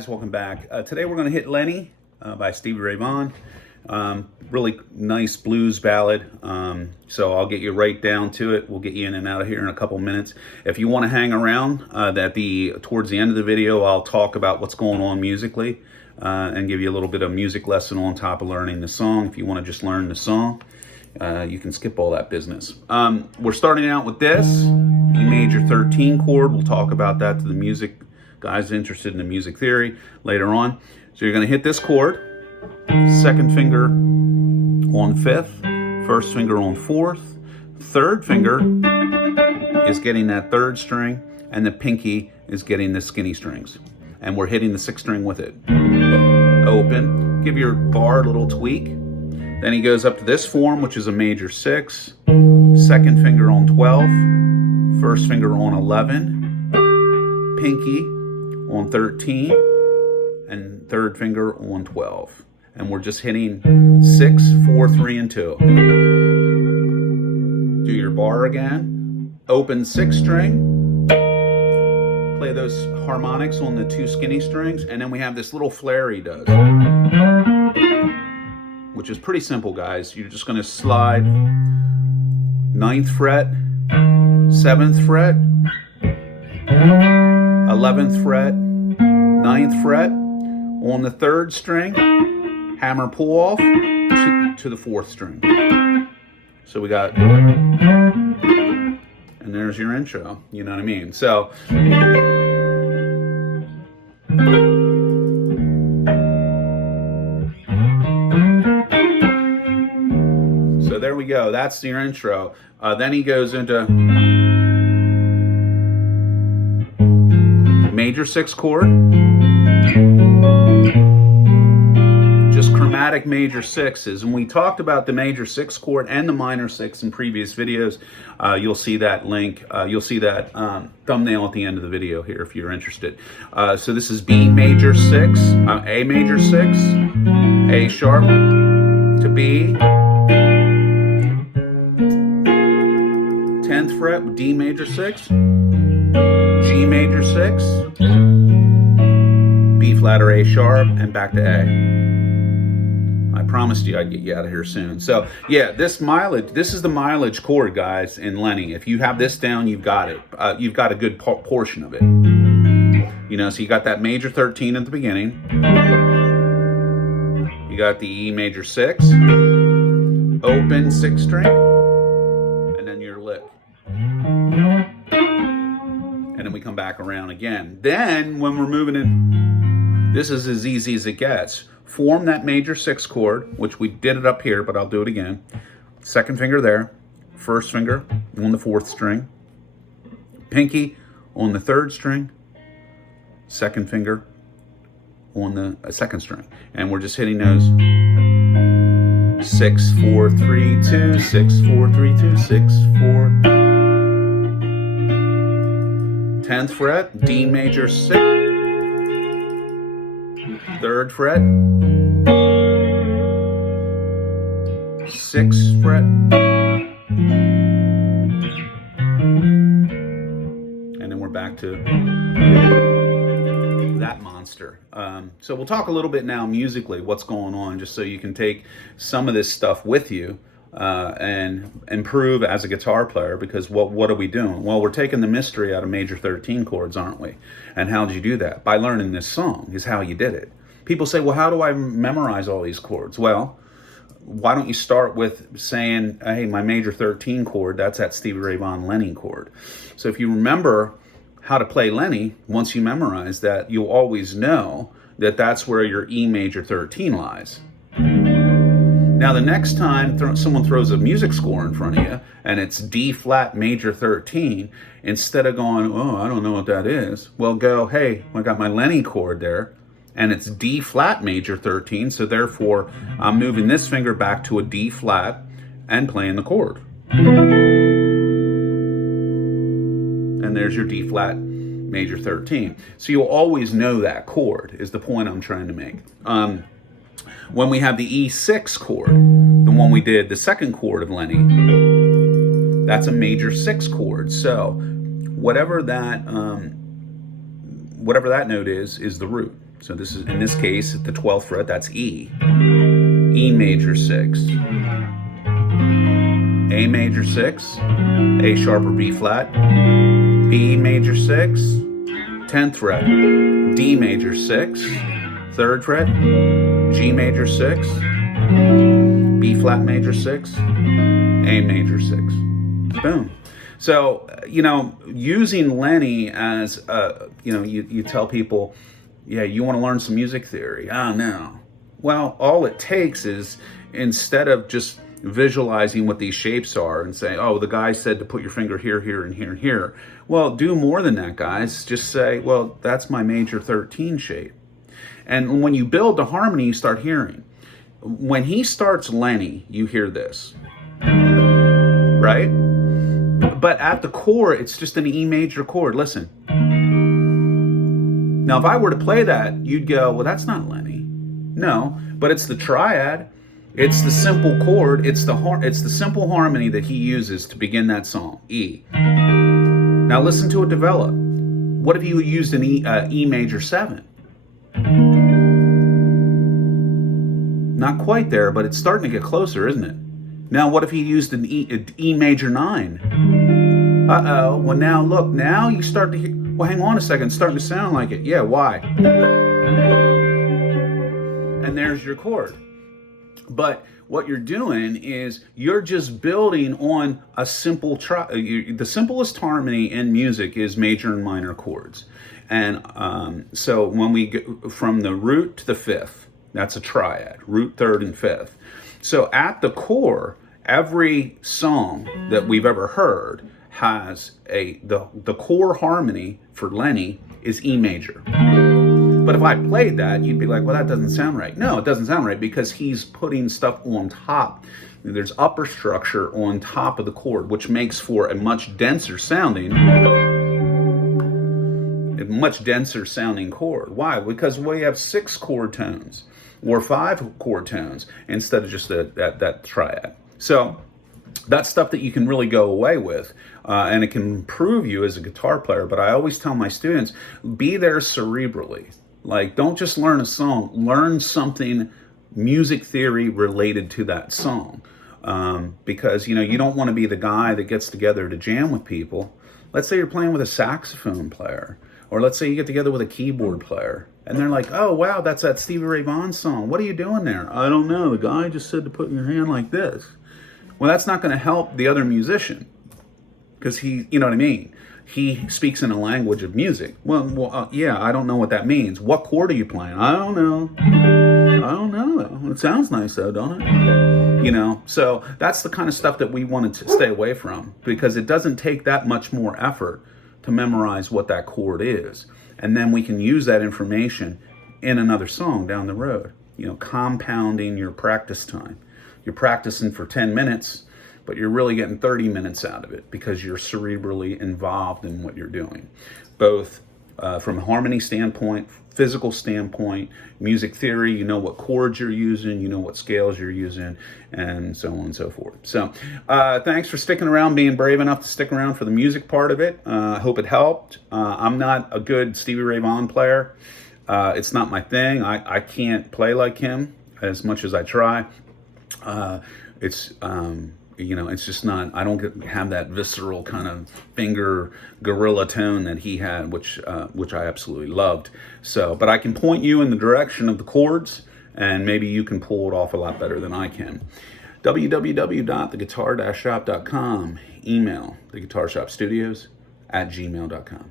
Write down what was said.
guys, welcome back. Today we're going to hit Lenny by Stevie Ray Vaughn. Really nice blues ballad. So I'll get you right down to it. We'll get you in and out of here in a couple minutes. If you want to hang around, towards the end of the video, I'll talk about what's going on musically and give you a little bit of music lesson on top of learning the song. If you want to just learn the song, you can skip all that business. We're starting out with this E major 13 chord. We'll talk about that to the music guys interested in the music theory later on. So you're going to hit this chord, second finger on fifth, first finger on fourth, third finger is getting that third string, and the pinky is getting the skinny strings. And we're hitting the sixth string with it. Open, give your bar a little tweak. Then he goes up to this form, which is a major 6, second finger on 12, first finger on 11, pinky on 13, and third finger on 12. And we're just hitting 6, 4, 3, and 2. Do your bar again. Open 6th string. Play those harmonics on the 2 skinny strings. And then we have this little flare he does, which is pretty simple, guys. You're just going to slide 9th fret, 7th fret, 11th fret, 9th fret, on the 3rd string, hammer pull off to the 4th string. So we got, and there's your intro, you know what I mean? So, there we go, that's your intro. Then he goes into major 6 chord, just chromatic major 6s. And we talked about the major 6 chord and the minor 6 in previous videos. You'll see that link, you'll see that thumbnail at the end of the video here if you're interested. So this is B major 6, A major 6, A sharp to B, 10th fret, D major 6, G major 6, B flat or A sharp, and back to A. I promised you I'd get you out of here soon. So yeah, this is the mileage chord, guys, in Lenny. If you have this down, you've got it. You've got a good portion of it. You know, so you got that major 13 at the beginning. You got the E major 6, open 6th string, and then your lick. And then we come back around again. Then when we're moving in, this is as easy as it gets. Form that major 6 chord, which we did it up here, but I'll do it again. Second finger there, first finger on the 4th string, pinky on the 3rd string, second finger on the 2nd string. And we're just hitting those 6, 4, 3, 2, 6, 4, 3, 2, 6, 4. 10th fret, D major 6, 3rd fret, 6th fret, and then we're back to that monster. So we'll talk a little bit now musically what's going on, just so you can take some of this stuff with you and improve as a guitar player, because what are we doing? Well, we're taking the mystery out of major 13 chords, aren't we? And how did you do that? By learning this song is how you did it. People say, well, how do I memorize all these chords? Well, why don't you start with saying, hey, my major 13 chord, that's that Stevie Ray Vaughan Lenny chord. So if you remember how to play Lenny, once you memorize that, you'll always know that that's where your E major 13 lies. Now, the next time someone throws a music score in front of you and it's D flat major 13, instead of going, oh, I don't know what that is, well, go, hey, I got my Lenny chord there, and it's D flat major 13, so therefore I'm moving this finger back to a D flat and playing the chord. And there's your D flat major 13. So you'll always know that chord, is the point I'm trying to make. When we have the E6 chord, the one we did, the 2nd chord of Lenny, that's a major 6 chord. So whatever that note is the root. So this is, in this case, at the 12th fret, that's E. E major 6. A major 6. A sharp or B flat. B major 6. 10th fret. D major 6. 3rd fret. G major 6. B flat major 6. A major 6. Boom. So, using Lenny as, you tell people, yeah, you want to learn some music theory. Oh, no. Well, all it takes is, instead of just visualizing what these shapes are and say, oh, the guy said to put your finger here, here, and here, and here. Well, do more than that, guys. Just say, well, that's my major 13 shape. And when you build the harmony, you start hearing. When he starts Lenny, you hear this. Right? But at the core, it's just an E major chord. Listen. Now, if I were to play that, you'd go, well, that's not Lenny. No, but it's the triad. It's the simple chord. It's the simple harmony that he uses to begin that song, E. Now listen to it develop. What if you used an E major 7? Not quite there, but it's starting to get closer, isn't it? Now, what if he used an E major 9? Uh-oh. Well, now, look. Now you start to hear... Well, hang on a second. It's starting to sound like it. Yeah, why? And there's your chord. But what you're doing is you're just building on a simple... the simplest harmony in music is major and minor chords. And so when we go from the root to the 5th, that's a triad. Root, 3rd, and 5th. So at the core, every song that we've ever heard has the core harmony for Lenny is E major. But if I played that, you'd be like, well, that doesn't sound right. No, it doesn't sound right because he's putting stuff on top. There's upper structure on top of the chord, which makes for a much denser sounding chord. Why? Because we have 6 chord tones or 5 chord tones instead of just that triad. So that's stuff that you can really go away with, and it can improve you as a guitar player. But I always tell my students, be there cerebrally. Like, don't just learn a song, learn something music theory related to that song. Because, you don't want to be the guy that gets together to jam with people. Let's say you're playing with a saxophone player, or let's say you get together with a keyboard player, and they're like, oh, wow, that's that Stevie Ray Vaughn song. What are you doing there? I don't know. The guy just said to put your hand like this. Well, that's not going to help the other musician because he, you know what I mean? He speaks in a language of music. Well, yeah, I don't know what that means. What chord are you playing? I don't know. It sounds nice though, don't it? So that's the kind of stuff that we wanted to stay away from because it doesn't take that much more effort to memorize what that chord is. And then we can use that information in another song down the road, compounding your practice time. You're practicing for 10 minutes, but you're really getting 30 minutes out of it because you're cerebrally involved in what you're doing, both from a harmony standpoint, physical standpoint, music theory, you know what chords you're using, you know what scales you're using, and so on and so forth. So thanks for sticking around, being brave enough to stick around for the music part of it. I hope it helped. I'm not a good Stevie Ray Vaughan player. It's not my thing. I can't play like him as much as I try. It's just not, I don't have that visceral kind of finger gorilla tone that he had, which I absolutely loved. So, but I can point you in the direction of the chords, and maybe you can pull it off a lot better than I can. www.theguitar-shop.com. Email theguitarshopstudios@gmail.com.